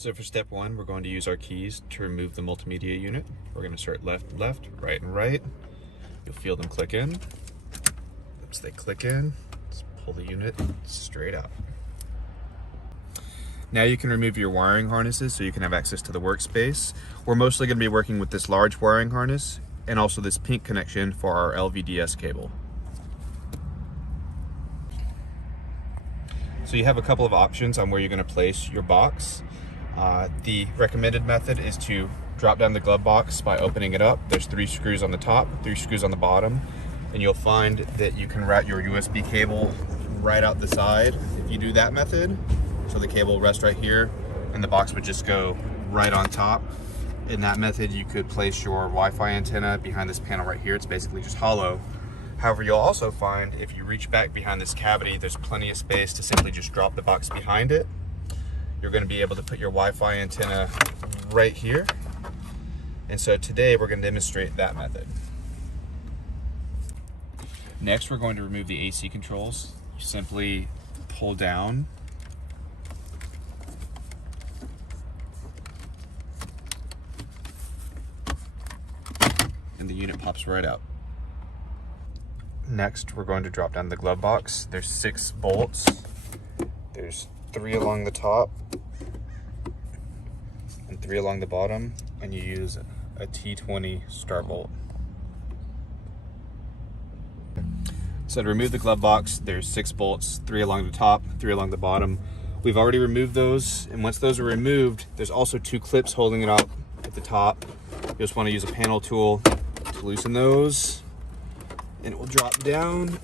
So for step one, we're going to use our keys to remove the multimedia unit. We're going to start left, left, right, and right. You'll feel them click in. Once they click in, just pull the unit straight out. Now you can remove your wiring harnesses so you can have access to the workspace. We're mostly going to be working with this large wiring harness and also this pink connection for our LVDS cable. So you have a couple of options on where you're going to place your box. The recommended method is to drop down the glove box by opening it up. There's 3 screws on the top, 3 screws on the bottom, and you'll find that you can route your USB cable right out the side if you do that method. So the cable will rest right here and the box would just go right on top. In that method, you could place your Wi-Fi antenna behind this panel right here. It's basically just hollow. However, you'll also find if you reach back behind this cavity, there's plenty of space to simply just drop the box behind it. You're going to be able to put your Wi-Fi antenna right here. And so today we're going to demonstrate that method. Next, we're going to remove the AC controls. You simply pull down and the unit pops right out. Next, we're going to drop down the glove box. There's 6 bolts. There's 3 along the top and 3 along the bottom, and you use a T20 star bolt. So to remove the glove box, there's 6 bolts, 3 along the top, 3 along the bottom. We've already removed those, and once those are removed, there's also 2 clips holding it up at the top. You just want to use a panel tool to loosen those, and it will drop down.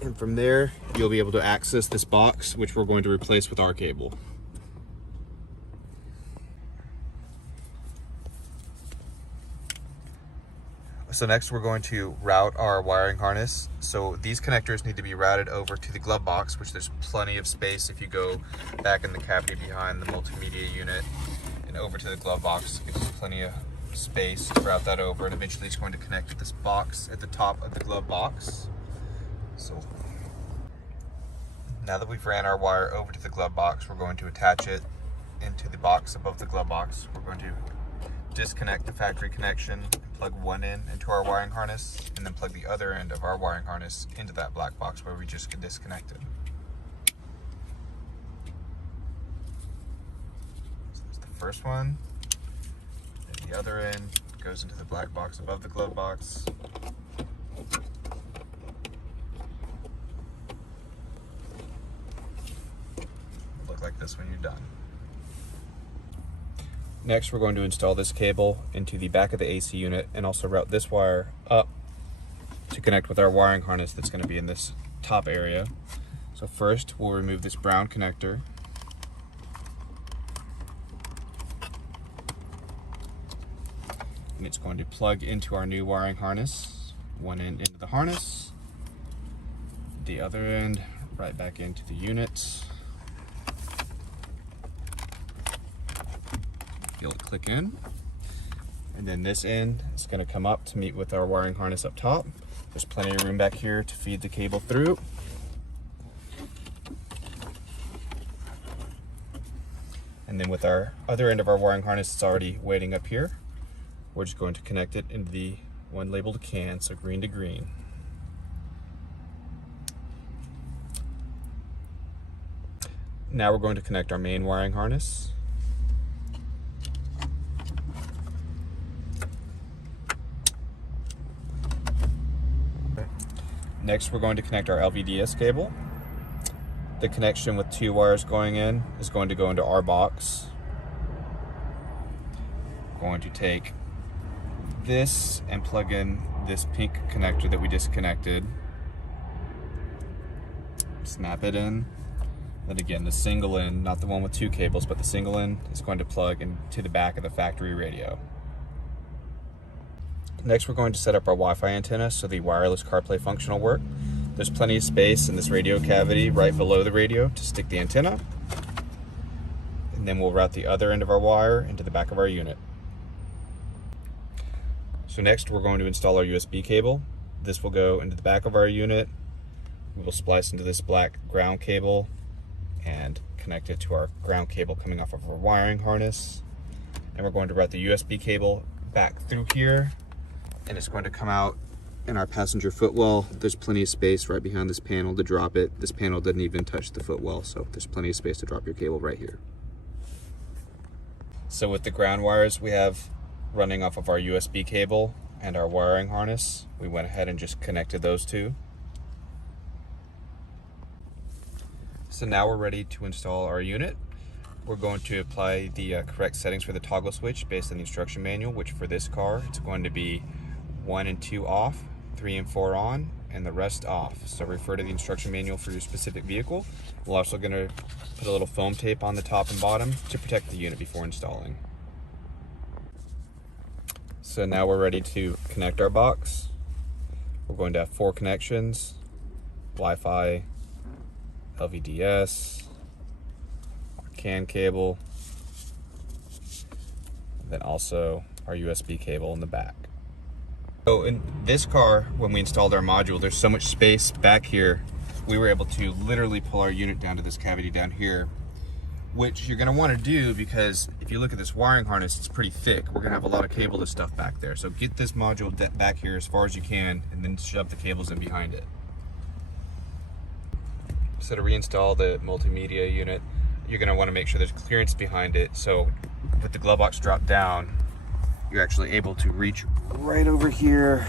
And from there, you'll be able to access this box, which we're going to replace with our cable. So next we're going to route our wiring harness. So these connectors need to be routed over to the glove box, which there's plenty of space if you go back in the cavity behind the multimedia unit and over to the glove box. It gives us plenty of space to route that over, and eventually it's going to connect to this box at the top of the glove box. So now that we've ran our wire over to the glove box, we're going to attach it into the box above the glove box. We're going to disconnect the factory connection, plug one end into our wiring harness, and then plug the other end of our wiring harness into that black box where we just disconnected. So there's the first one, and the other end goes into the black box above the glove box. It'll look like this when you're done. Next, we're going to install this cable into the back of the AC unit and also route this wire up to connect with our wiring harness that's going to be in this top area. So first, we'll remove this brown connector. And it's going to plug into our new wiring harness. One end into the harness, the other end right back into the unit. Feel it click in, and then this end is going to come up to meet with our wiring harness up top. There's plenty of room back here to feed the cable through. And then with our other end of our wiring harness, it's already waiting up here. We're just going to connect it into the one labeled CAN, so green to green. Now we're going to connect our main wiring harness. Next, we're going to connect our LVDS cable. The connection with 2 wires going in is going to go into our box. We're going to take this and plug in this pink connector that we disconnected. Snap it in. Then again, the single end, not the one with 2 cables, but the single end is going to plug into the back of the factory radio. Next, we're going to set up our Wi-Fi antenna so the wireless CarPlay function will work. There's plenty of space in this radio cavity right below the radio to stick the antenna. And then we'll route the other end of our wire into the back of our unit. So next, we're going to install our USB cable. This will go into the back of our unit we will splice into this black ground cable and connect it to our ground cable coming off of our wiring harness. And we're going to route the USB cable back through here, and it's going to come out in our passenger footwell. There's plenty of space right behind this panel to drop it. This panel doesn't even touch the footwell, so there's plenty of space to drop your cable right here. So with the ground wires we have running off of our USB cable and our wiring harness, we went ahead and just connected those two. So now we're ready to install our unit. We're going to apply the correct settings for the toggle switch based on the instruction manual, which for this car, it's going to be 1 and 2 off, 3 and 4 on, and the rest off. So refer to the instruction manual for your specific vehicle. We're also going to put a little foam tape on the top and bottom to protect the unit before installing. So now we're ready to connect our box. We're going to have 4 connections: Wi-Fi, LVDS, CAN cable, and then also our USB cable in the back. So in this car, when we installed our module, there's so much space back here, we were able to literally pull our unit down to this cavity down here, which you're going to want to do because if you look at this wiring harness, it's pretty thick. We're going to have a lot of cable to stuff back there. So get this module back here as far as you can and then shove the cables in behind it. So to reinstall the multimedia unit, you're going to want to make sure there's clearance behind it. So with the glove box dropped down, you're actually able to reach right over here.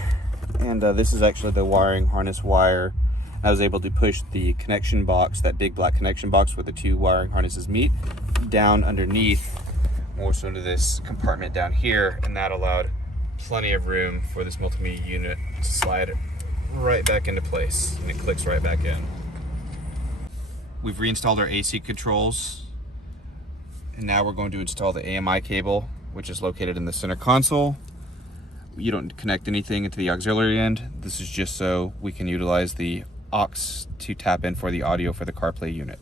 And this is actually the wiring harness wire. I was able to push the connection box, that big black connection box where the 2 wiring harnesses meet, down underneath, more so into this compartment down here, and that allowed plenty of room for this multimedia unit to slide right back into place, and it clicks right back in. We've reinstalled our AC controls, and now we're going to install the AMI cable, which is located in the center console. You don't connect anything into the auxiliary end. This is just so we can utilize the aux to tap in for the audio for the CarPlay unit.